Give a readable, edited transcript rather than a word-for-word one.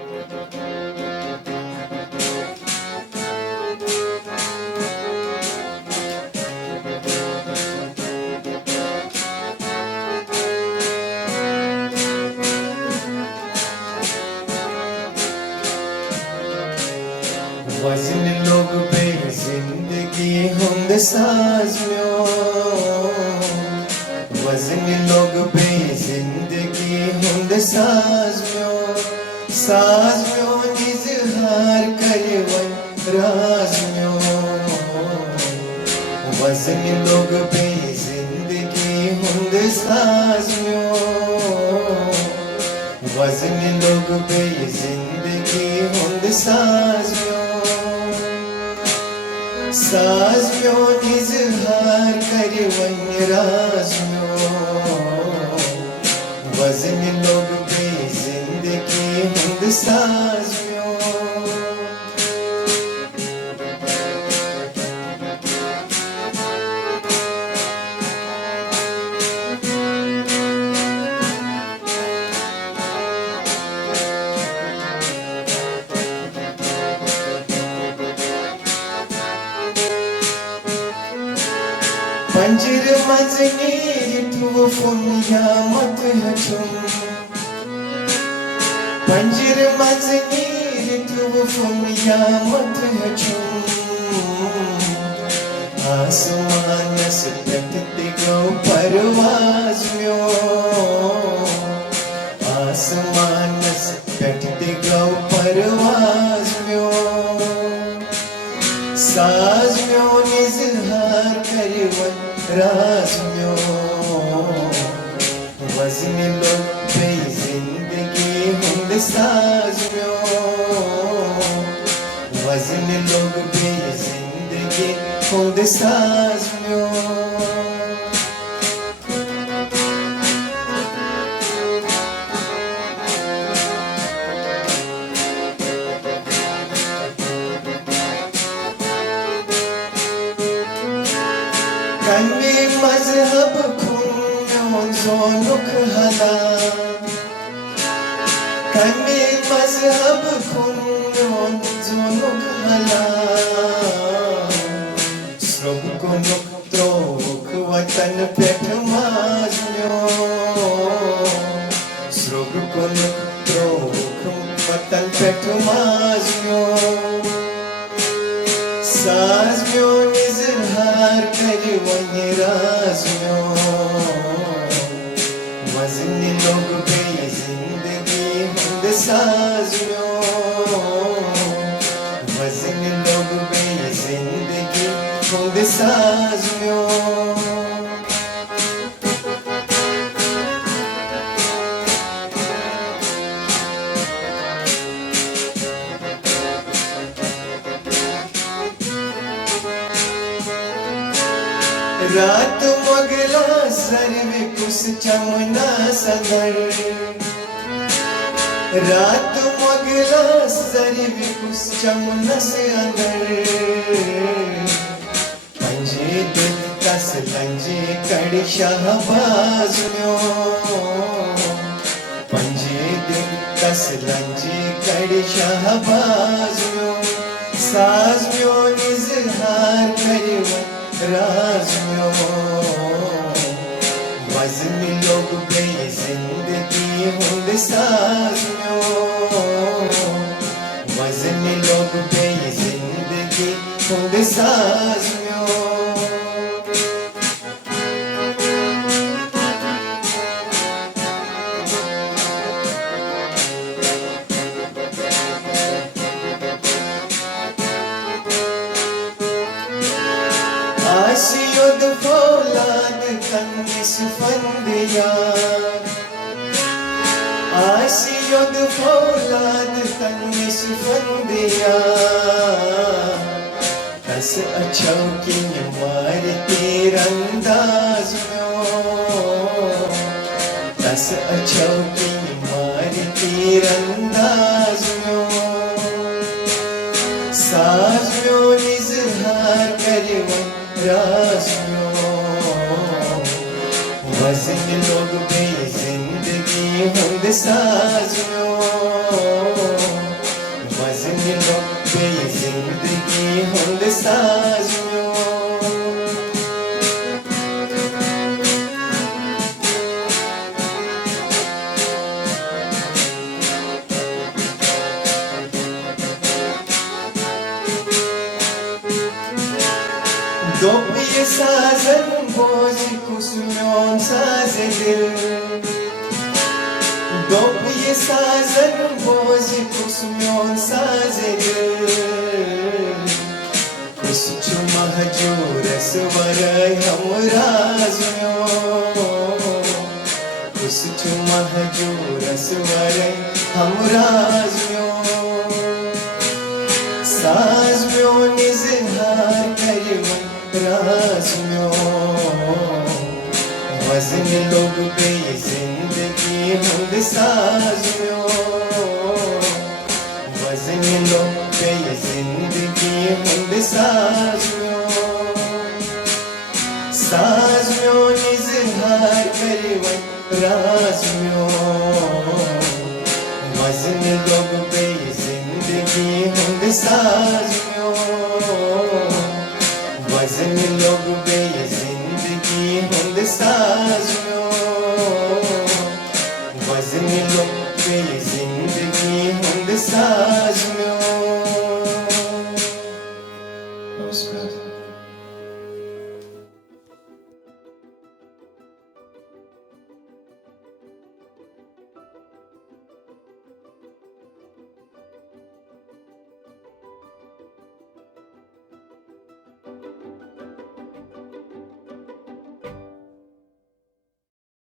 वज़न लोग पे जिंदगी हुंद साज़ म्यो वज़न लोग पे जिंदगी हुंद साज़ म्यो निज़हार करे वन राज़ म्यो वज़न लोग पे जिंदगी हुंद साज़ म्यो वज़न लोग पे जिंदगी हुंद साज़ म्यो निज़हार करे वन राज़ म्यो वज़न लोग पे जिंदगी हुंद साज़ म्यो पंजर मजनी रिठुवफुन या मत हचुम पंजर मजनी रिठुवफुन या मत हचुम आसमान से तकते गो परवाज़ म्यो आसमान से तकते गो परवाज़ म्यो साज़ म्यो निज़हार करे वन राज़ म्यो वज़न लोग पे जिंदगी हुंद साज़ म्यो वज़न लोग पे जिंदगी हुंद साज़ म्यो कन्ने मज़हब खुन्यों ज़ोनुक हला कन्ने मज़हब खुन्यों ज़ोनुक हला स्रोग को नुक त्रोक वतन पेट माज़ म्यो स्रोग को नुक त्रोक वतन पेट माज़ म्यो साज़ म्यो निज़हार करे वन राज़ म्यो वज़न लोग पे जिंदगी हुंद साज़ म्यो वज़न लोग पे जिंदगी हुंद साज़ म्यो रात मगला सर्वे कुस चमना सदर रात मगला सर्वे कुस चमना से अंदर पंजे दिल कस लंजे कड़ शाहबाज म्यो पंजे दिल कस लंजे कड़ शाहबाज म्यो साज़ म्यो निज़हार करे वन राज़ म्यो वज़न लोग पे जिंदगी हुंद साज़ म्यो वज़न लोग पे जिंदगी हुंद साज़ म्यो आसियोद फौलाद कन्निस फंदिया आसियोद फौलाद कन्निस फंदिया कस अच्छो की मार तीरंदाज म्यो कस अच्छो की मार तीरंदाज म्यो साज़ म्यो निज़हार करे वन राज़ म्यो वज़न लोग पे जिंदगी हुंद साज़ म्यो दोप ये साजन बोझ कुसुम्यों साजे दिल दोप ये साजन बोझ कुसुम्यों साजे दिल कुछ महजूर स्वर हमराज़्यों कुछ महजूर स्वर हमराज़्यों साज़्यों निज़हार करिवन राज़्यों वज़न लोग बे ज़िंदगी हुंद साज़्यों वज़न लोग बे ज़िंदगी हुंद साज़्यों साज़्यों निज़हार करिवन राज़्यों वज़न लोग बे ज़िंदगी हुंद साज़्यों